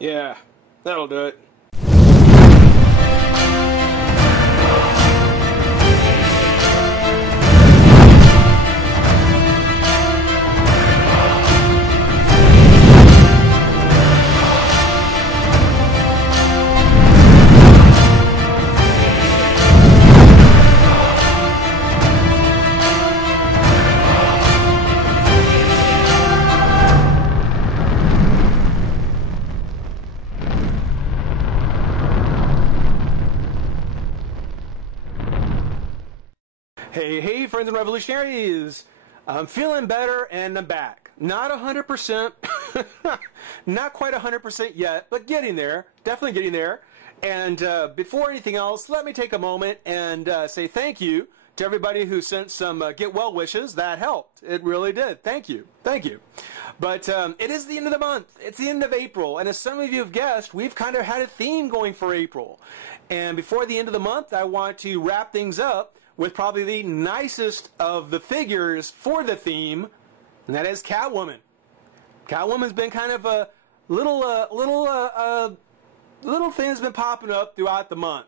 Yeah, that'll do it. Hey, friends and revolutionaries! I'm feeling better and I'm back. Not 100%, not quite 100% yet, but getting there, definitely getting there. And before anything else, let me take a moment and say thank you to everybody who sent some get well wishes. That helped. It really did. Thank you. Thank you. But it is the end of the month. It's the end of April. And as some of you have guessed, we've kind of had a theme going for April. And before the end of the month, I want to wrap things up with probably the nicest of the figures for the theme, and that is Catwoman. Catwoman's been kind of a little thing that's been popping up throughout the month,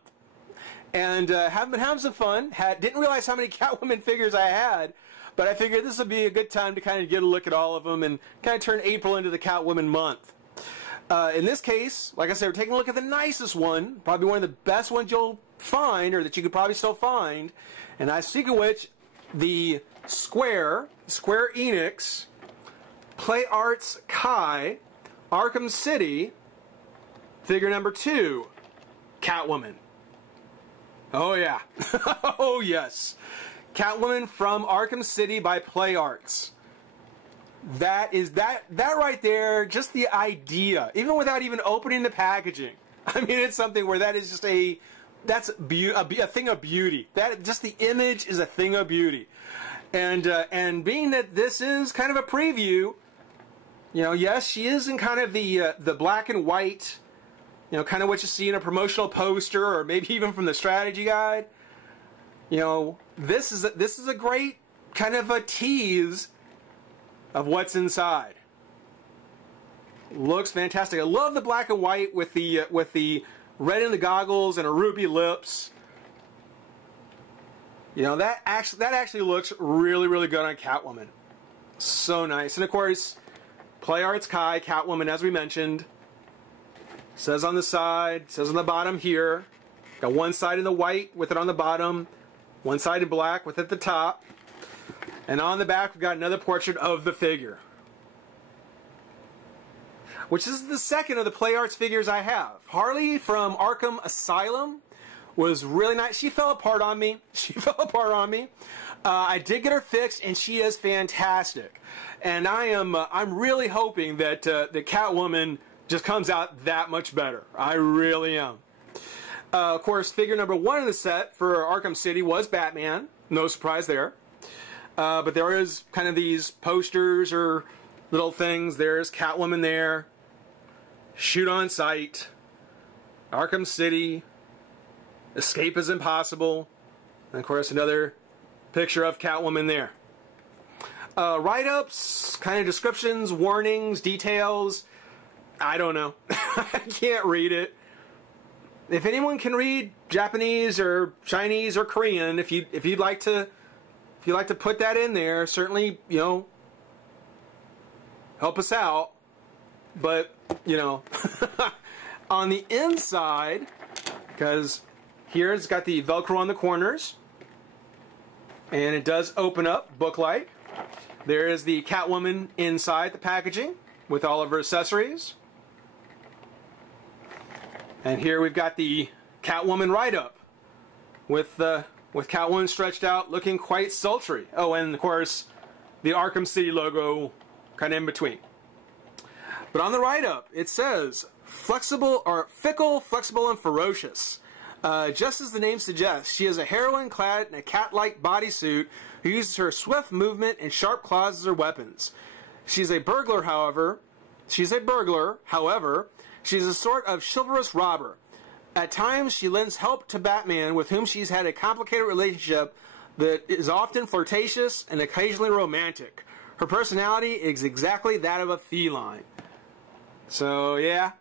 and have been having some fun. Didn't realize how many Catwoman figures I had, but I figured this would be a good time to kind of get a look at all of them and kind of turn April into the Catwoman month. In this case, like I said, we're taking a look at the nicest one, probably one of the best ones you'll find, or that you could probably still find, and I speak of which, the Square Enix Play Arts Kai Arkham City figure number 2, Catwoman. Oh yeah, oh yes, Catwoman from Arkham City by Play Arts. That right there, just the idea, even without even opening the packaging. I mean, it's something where that is just a thing of beauty. That just the image is a thing of beauty, and being that this is kind of a preview, you know, yes, she is in kind of the black and white, you know, kind of what you see in a promotional poster or maybe even from the strategy guide. You know, this is a great kind of a tease of what's inside. Looks fantastic. I love the black and white with the red in the goggles and a ruby lips. You know, that actually looks really, really good on Catwoman. So nice. And of course, Play Arts Kai, Catwoman, as we mentioned. Says on the side, says on the bottom here. Got one side in the white with it on the bottom, one side in black with it at the top. And on the back, we've got another portrait of the figure, which is the second of the Play Arts figures I have. Harley from Arkham Asylum was really nice. She fell apart on me. I did get her fixed, and she is fantastic. And I'm really hoping that the Catwoman just comes out that much better. I really am. Of course, figure number 1 in the set for Arkham City was Batman. No surprise there. But there is kind of these posters or little things. There's Catwoman there. Shoot on sight. Arkham City. Escape is impossible. And of course another picture of Catwoman there. Write-ups, kind of descriptions, warnings, details. I don't know. I can't read it. If anyone can read Japanese or Chinese or Korean, if you'd like to put that in there, certainly, you know, help us out. But, you know, on the inside, because here it's got the Velcro on the corners, and it does open up, book-like. There is the Catwoman inside the packaging with all of her accessories. And here we've got the Catwoman write-up with Catwoman stretched out, looking quite sultry. Oh, and of course, the Arkham City logo kind of in between. But on the write-up, it says, flexible, or fickle, flexible, and ferocious. Just as the name suggests, she is a heroine clad in a cat-like bodysuit who uses her swift movement and sharp claws as her weapons. She's a burglar, however. She's a sort of chivalrous robber. At times, she lends help to Batman, with whom she's had a complicated relationship that is often flirtatious and occasionally romantic. Her personality is exactly that of a feline. So, yeah.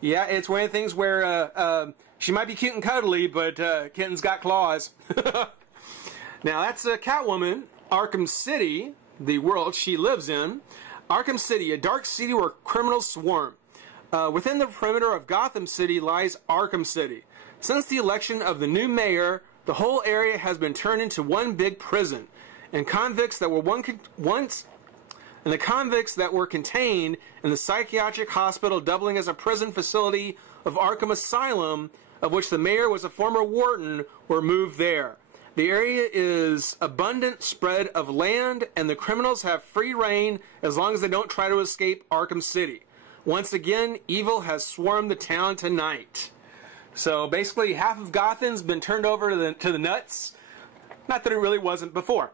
Yeah, it's one of the things where she might be cute and cuddly, but kitten's got claws. Now, that's Catwoman, Arkham City, the world she lives in. Arkham City, a dark city where criminals swarm. Within the perimeter of Gotham City lies Arkham City. Since the election of the new mayor, the whole area has been turned into one big prison, and convicts that were contained in the psychiatric hospital doubling as a prison facility of Arkham Asylum, of which the mayor was a former warden, were moved there. The area is abundant spread of land, and the criminals have free reign as long as they don't try to escape Arkham City. Once again, evil has swarmed the town tonight. So basically, half of Gotham's been turned over to the nuts. Not that it really wasn't before.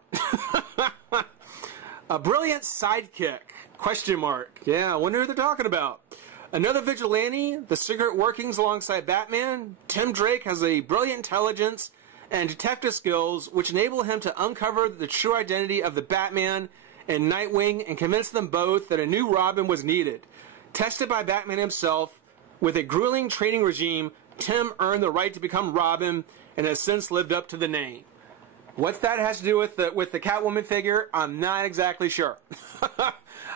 A brilliant sidekick? Question mark. Yeah, I wonder who they're talking about. Another vigilante, the secret workings alongside Batman. Tim Drake has a brilliant intelligence and detective skills which enable him to uncover the true identity of the Batman and Nightwing and convince them both that a new Robin was needed. Tested by Batman himself, with a grueling training regime, Tim earned the right to become Robin and has since lived up to the name. What that has to do with the Catwoman figure, I'm not exactly sure.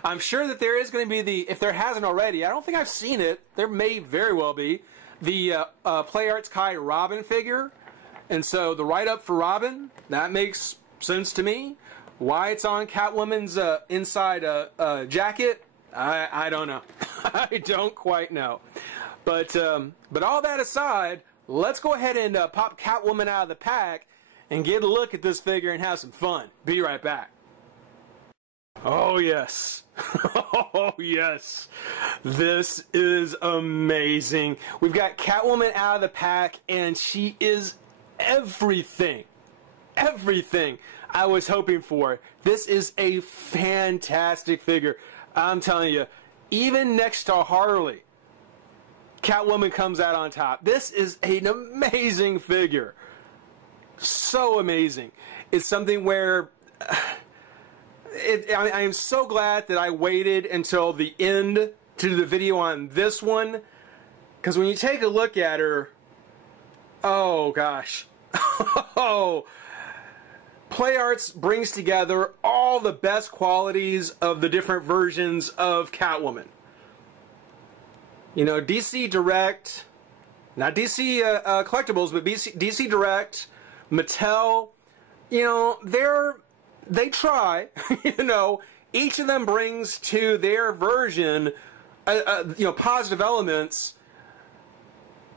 I'm sure that there is going to be if there hasn't already, I don't think I've seen it, there may very well be, the Play Arts Kai Robin figure. And so the write-up for Robin, that makes sense to me. Why it's on Catwoman's inside jacket, I don't know. I don't quite know. But all that aside, let's go ahead and pop Catwoman out of the pack and get a look at this figure and have some fun. Be right back. Oh, yes. Oh, yes. This is amazing. We've got Catwoman out of the pack, and she is everything I was hoping for. This is a fantastic figure. I'm telling you, even next to Harley, Catwoman comes out on top. This is an amazing figure. So amazing. It's something where I am so glad that I waited until the end to do the video on this one, because when you take a look at her, oh gosh. Oh, Play Arts brings together all the best qualities of the different versions of Catwoman. You know, DC Direct, not DC Collectibles, but DC Direct, Mattel, you know, they try, you know, each of them brings to their version, you know, positive elements,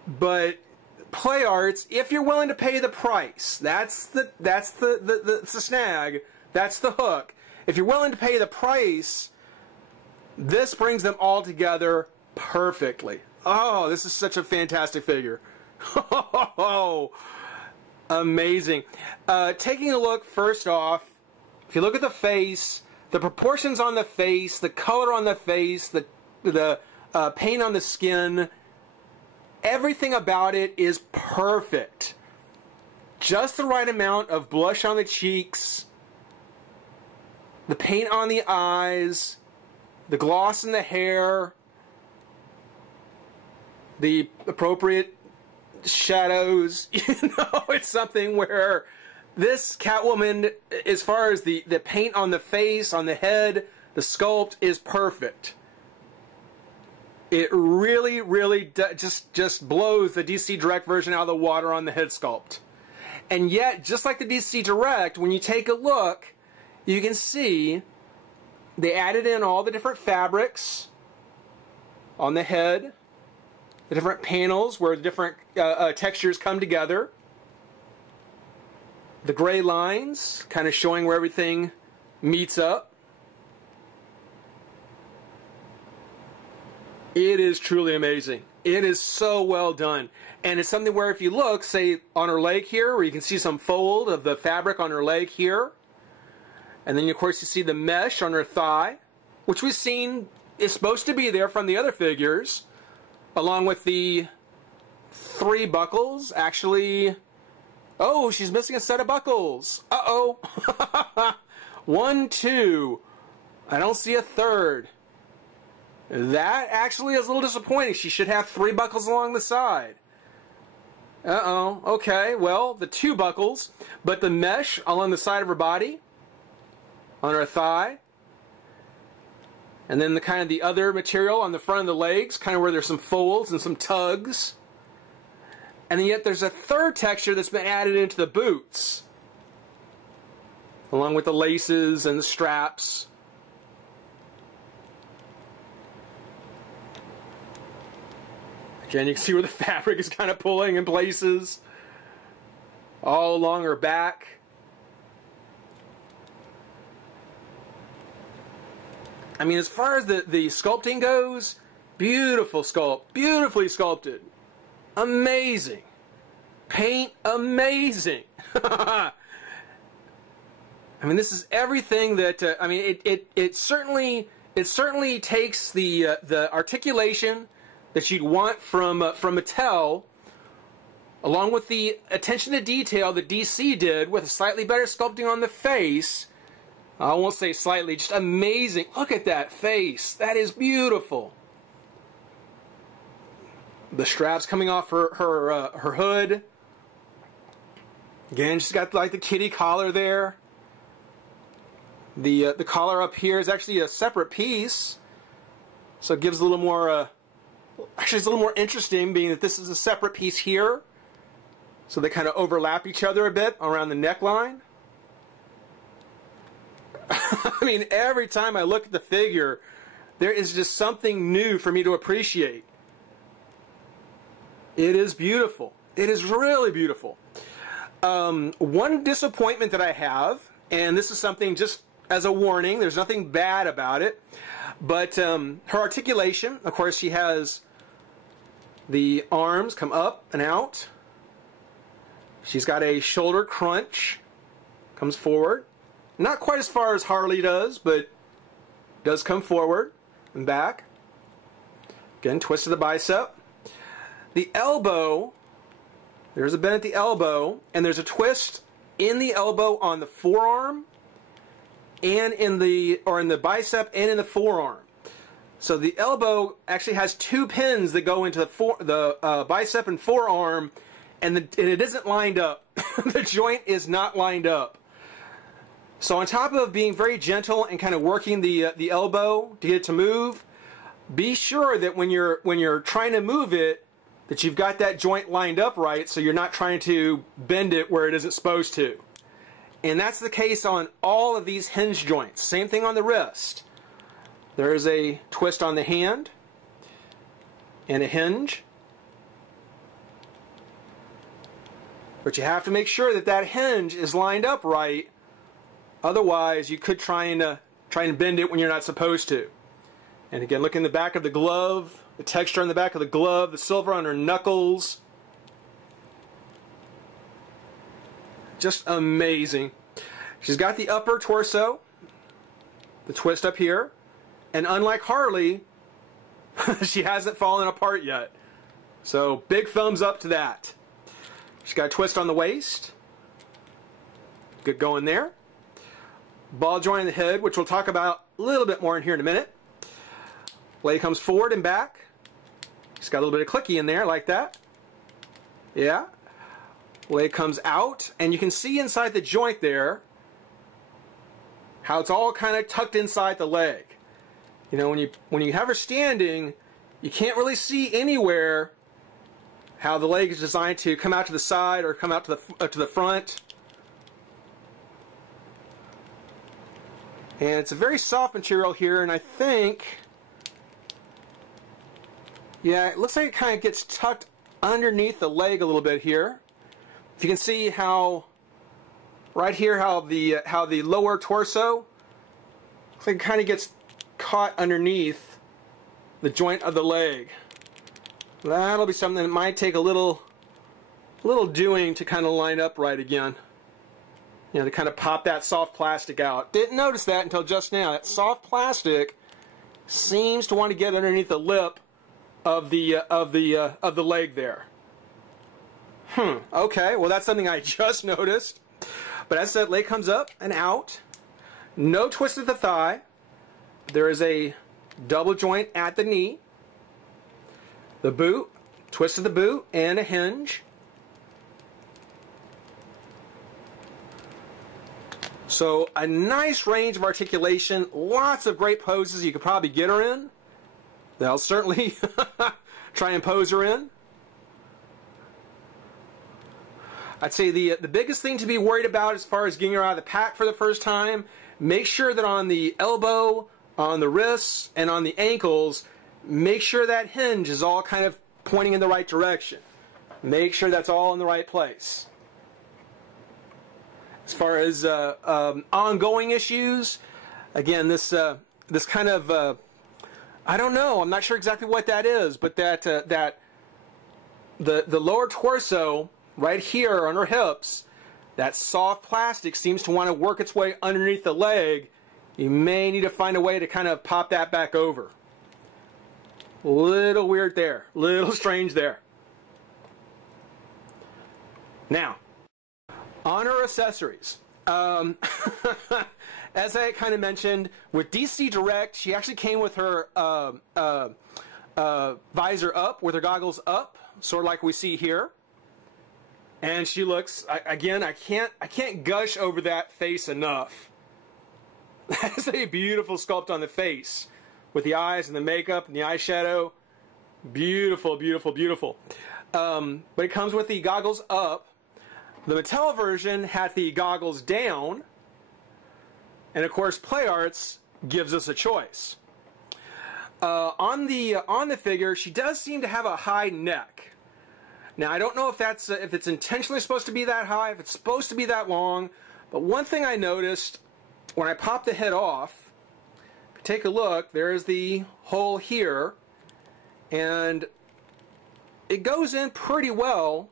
but Play Arts, if you're willing to pay the price, that's the snag, that's the hook. If you're willing to pay the price, this brings them all together perfectly. Oh, this is such a fantastic figure. Oh, amazing. Taking a look, first off, if you look at the face, the proportions on the face, the color on the face, the paint on the skin, everything about it is perfect. Just the right amount of blush on the cheeks, the paint on the eyes, the gloss in the hair, the appropriate shadows. You know, it's something where this Catwoman, as far as the paint on the face, on the head, the sculpt is perfect. It really, really just blows the DC Direct version out of the water on the head sculpt. And yet, just like the DC Direct, when you take a look, you can see they added in all the different fabrics on the head, the different panels where the different textures come together, the gray lines kind of showing where everything meets up. It is truly amazing. It is so well done. And it's something where if you look, say, on her leg here, where you can see some fold of the fabric on her leg here. And then, of course, you see the mesh on her thigh, which we've seen is supposed to be there from the other figures, along with the 3 buckles. Actually, oh, she's missing a set of buckles. Uh-oh. 1, 2. I don't see a third. That actually is a little disappointing. She should have 3 buckles along the side. Uh-oh. Okay, well, the 2 buckles, but the mesh along the side of her body, on her thigh, and then the kind of the other material on the front of the legs, kind of where there's some folds and some tugs. And then yet there's a third texture that's been added into the boots, along with the laces and the straps. Again, you can see where the fabric is kind of pulling in places, all along her back. I mean, as far as the sculpting goes, beautiful sculpt, beautifully sculpted. Amazing. Paint, amazing. I mean, this is everything that, I mean, it certainly takes the articulation that you'd want from Mattel, along with the attention to detail that DC did with a slightly better sculpting on the face. I won't say slightly, just amazing. Look at that face. That is beautiful. The straps coming off her hood. Again, she's got like the kitty collar there. The collar up here is actually a separate piece, so it gives a little more. Actually, it's a little more interesting, being that this is a separate piece here, so they kind of overlap each other a bit around the neckline. I mean, every time I look at the figure, there is just something new for me to appreciate. It is beautiful. It is really beautiful. One disappointment that I have, and this is something just as a warning, there's nothing bad about it, but her articulation, of course, she has the arms come up and out. She's got a shoulder crunch, comes forward. Not quite as far as Harley does, but does come forward and back. Again, twist of the bicep. The elbow, there's a bend at the elbow, and there's a twist in the elbow on the forearm, and in the bicep and in the forearm. So the elbow actually has 2 pins that go into the bicep and forearm, and it isn't lined up. The joint is not lined up. So on top of being very gentle and kind of working the elbow to get it to move, be sure that when you're trying to move it, that you've got that joint lined up right, so you're not trying to bend it where it isn't supposed to. And that's the case on all of these hinge joints. Same thing on the wrist. There is a twist on the hand and a hinge. But you have to make sure that that hinge is lined up right. Otherwise, you could try and bend it when you're not supposed to. And again, look in the back of the glove, the texture on the back of the glove, the silver on her knuckles. Just amazing. She's got the upper torso, the twist up here, and unlike Harley, she hasn't fallen apart yet. So big thumbs up to that. She's got a twist on the waist. Good going there. Ball joint in the head, which we'll talk about a little bit more in here in a minute. Leg comes forward and back. She's got a little bit of clicky in there, like that. Yeah. Leg comes out, and you can see inside the joint there how it's all kind of tucked inside the leg. You know, when you have her standing, you can't really see anywhere how the leg is designed to come out to the side or come out to the front. And it's a very soft material here, and I think, yeah, it looks like it kind of gets tucked underneath the leg a little bit here. If you can see how, right here, how the lower torso, looks like it kind of gets caught underneath the joint of the leg. That'll be something that might take a little doing to kind of line up right again. You know, to kind of pop that soft plastic out. Didn't notice that until just now. That soft plastic seems to want to get underneath the lip of the leg there. Okay, well that's something I just noticed. But as I said, leg comes up and out. No twist at the thigh. There is a double joint at the knee, the boot, twist of the boot, and a hinge. So a nice range of articulation, lots of great poses you could probably get her in. They'll certainly try and pose her in. I'd say the biggest thing to be worried about as far as getting her out of the pack for the first time, make sure that on the elbow, on the wrists, and on the ankles, make sure that hinge is all kind of pointing in the right direction. Make sure that's all in the right place. As far as ongoing issues, again, this kind of I don't know. I'm not sure exactly what that is, but the lower torso right here on her hips, that soft plastic seems to want to work its way underneath the leg. You may need to find a way to kind of pop that back over. Little weird there, little strange there. Now, on her accessories, as I kind of mentioned, with DC Direct, she actually came with her visor up, with her goggles up, sort of like we see here. And she looks, again, I can't gush over that face enough. That's a beautiful sculpt on the face, with the eyes and the makeup and the eyeshadow. Beautiful, beautiful, beautiful. But it comes with the goggles up. The Mattel version had the goggles down, and of course PlayArts gives us a choice. On the figure, she does seem to have a high neck. Now I don't know if it's intentionally supposed to be that high, if it's supposed to be that long, but one thing I noticed when I popped the head off, if you take a look, there's the hole here, and it goes in pretty well.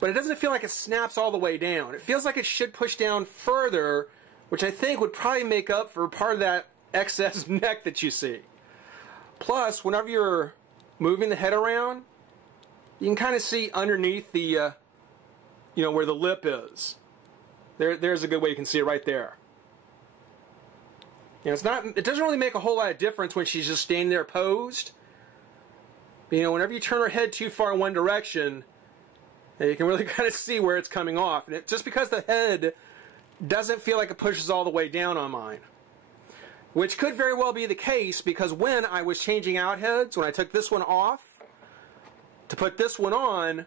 But it doesn't feel like it snaps all the way down. It feels like it should push down further, which I think would probably make up for part of that excess neck that you see. Plus, whenever you're moving the head around, you can kind of see underneath the, where the lip is. There's a good way you can see it right there. It doesn't really make a whole lot of difference when she's just standing there posed. Whenever you turn her head too far in one direction, you can really kind of see where it's coming off. And just because the head doesn't feel like it pushes all the way down on mine. Which could very well be the case, because when I was changing out heads, when I took this one off to put this one on,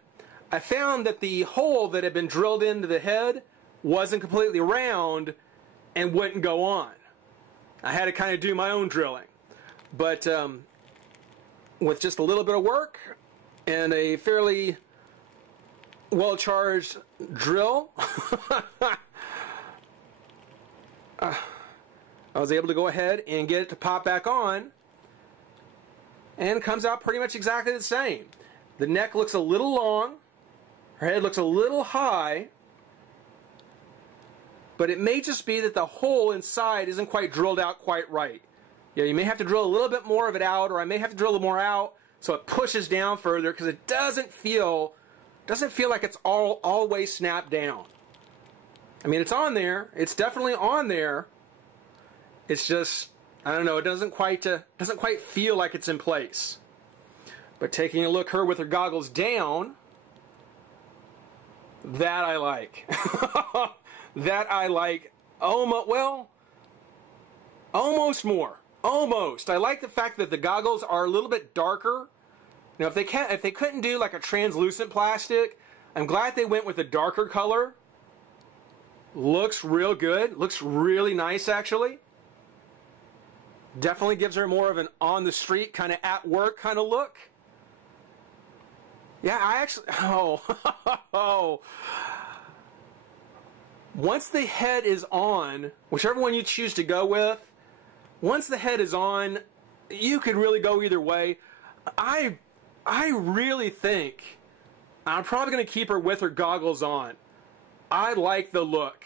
I found that the hole that had been drilled into the head wasn't completely round and wouldn't go on. I had to kind of do my own drilling. But with just a little bit of work and a fairly well-charged drill, I was able to go ahead and get it to pop back on, and it comes out pretty much exactly the same. The neck looks a little long, her head looks a little high, but it may just be that the hole inside isn't quite drilled out quite right. You may have to drill a little bit more of it out, or I may have to drill a little more out so it pushes down further, because it doesn't feel like it's all the way snapped down. I mean, it's on there. It's definitely on there. It's just, I don't know, it doesn't quite feel like it's in place. But taking a look her with her goggles down, that I like. That I like almost more. Almost. I like the fact that the goggles are a little bit darker. Now, if they couldn't do like a translucent plastic, I'm glad they went with a darker color. Looks real good. Looks really nice, actually. Definitely gives her more of an on the street, kind of at work kind of look. Yeah, I actually, once the head is on, whichever one you choose to go with, once the head is on, you could really go either way. I really think I'm probably going to keep her with her goggles on. I like the look.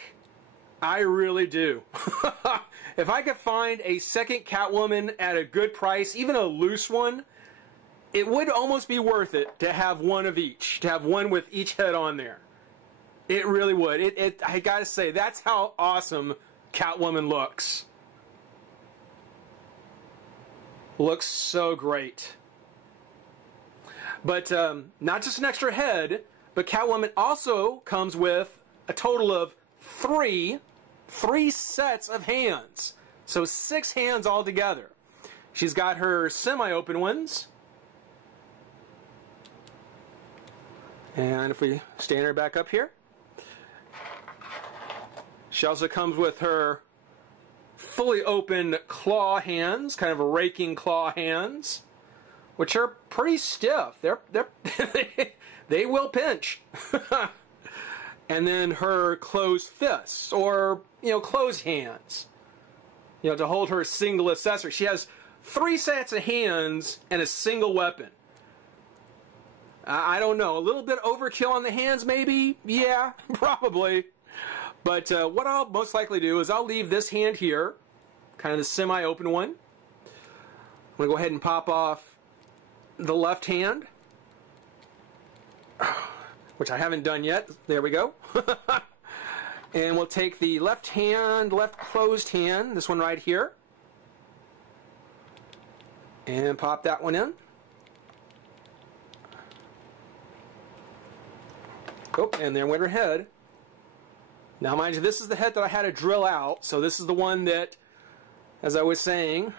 I really do. If I could find a second Catwoman at a good price, even a loose one, it would almost be worth it to have one of each, to have one with each head on there. It really would. I gotta say, that's how awesome Catwoman looks. Looks so great. But not just an extra head, but Catwoman also comes with a total of three sets of hands. So 6 hands altogether. She's got her semi-open ones. And if we stand her back up here, she also comes with her fully open claw hands, kind of raking claw hands, which are pretty stiff. They will pinch. And then her closed fists, or closed hands, to hold her single accessory. She has 3 sets of hands and a single weapon. I don't know, a little bit overkill on the hands maybe? Yeah, probably. But what I'll most likely do is I'll leave this hand here, kind of the semi-open one. I'm going to go ahead and pop off the left hand, which I haven't done yet. There we go. And we'll take the left closed hand, this one right here, and pop that one in. Oh, and there went her head. Now, mind you, this is the head that I had to drill out, so this is the one that, as I was saying,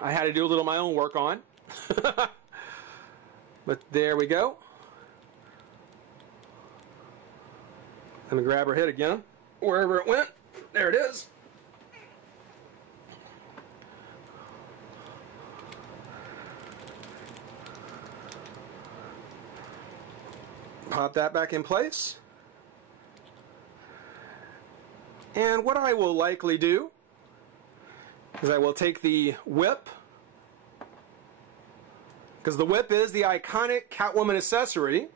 I had to do a little of my own work on. But there we go. Let me grab her head again, wherever it went. There it is. Pop that back in place. And what I will likely do is I will take the whip, because the whip is the iconic Catwoman accessory,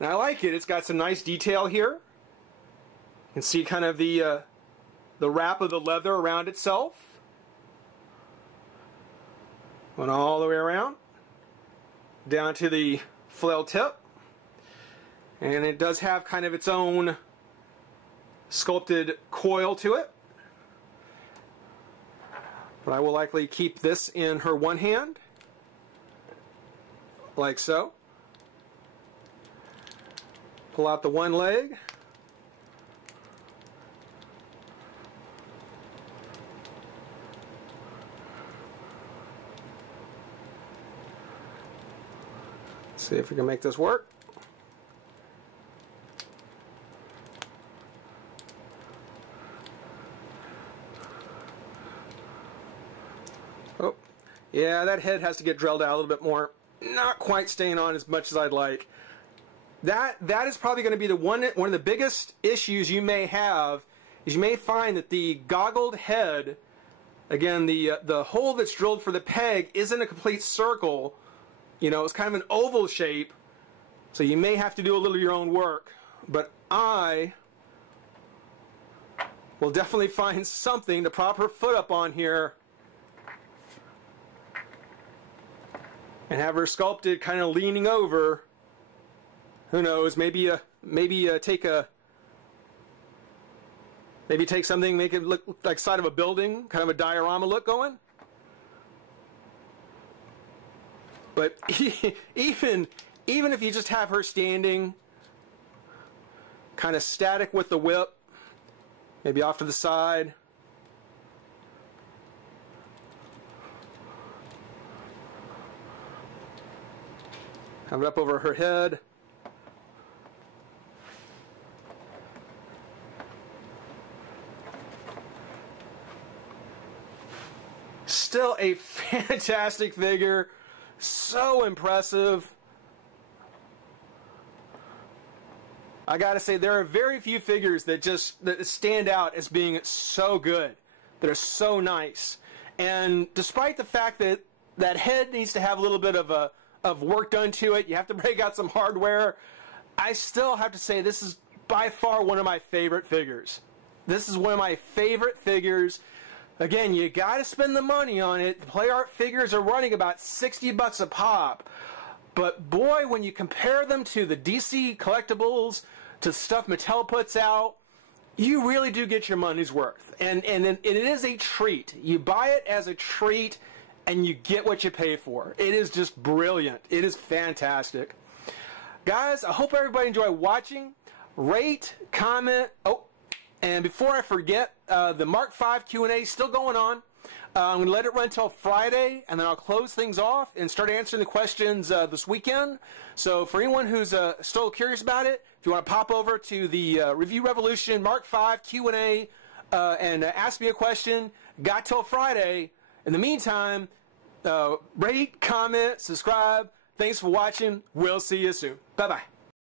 and I like it. It's got some nice detail here. You can see kind of the wrap of the leather around itself. Went all the way around, down to the flail tip. And it does have kind of its own sculpted coil to it. But I will likely keep this in her one hand, like so. Pull out the one leg. See if we can make this work. Oh, yeah, that head has to get drilled out a little bit more. Not quite staying on as much as I'd like. That is probably going to be one of the biggest issues you may have, is you may find that the goggled head, again, the hole that's drilled for the peg isn't a complete circle. It's kind of an oval shape, so you may have to do a little of your own work. But I will definitely find something to prop her foot up on here and have her sculpted kind of leaning over. Who knows, maybe take something, make it look like side of a building, kind of a diorama look going. But even if you just have her standing kind of static with the whip, maybe off to the side, have it up over her head, still a fantastic figure. So impressive. I gotta say, there are very few figures that stand out as being so good, that are so nice. And despite the fact that that head needs to have a little bit of work done to it, you have to break out some hardware, I still have to say this is by far one of my favorite figures. This is one of my favorite figures. Again, you got to spend the money on it. The play art figures are running about $60 a pop. But boy, when you compare them to the DC collectibles, to stuff Mattel puts out, you really do get your money's worth. And it is a treat. You buy it as a treat, and you get what you pay for. It is just brilliant. It is fantastic. Guys, I hope everybody enjoyed watching. Rate, comment. Oh, and before I forget, the Mark V Q&A is still going on. I'm going to let it run until Friday, and then I'll close things off and start answering the questions this weekend. So for anyone who's still curious about it, if you want to pop over to the Review Revolution Mark V Q&A and ask me a question, got till Friday. In the meantime, rate, comment, subscribe. Thanks for watching. We'll see you soon. Bye-bye.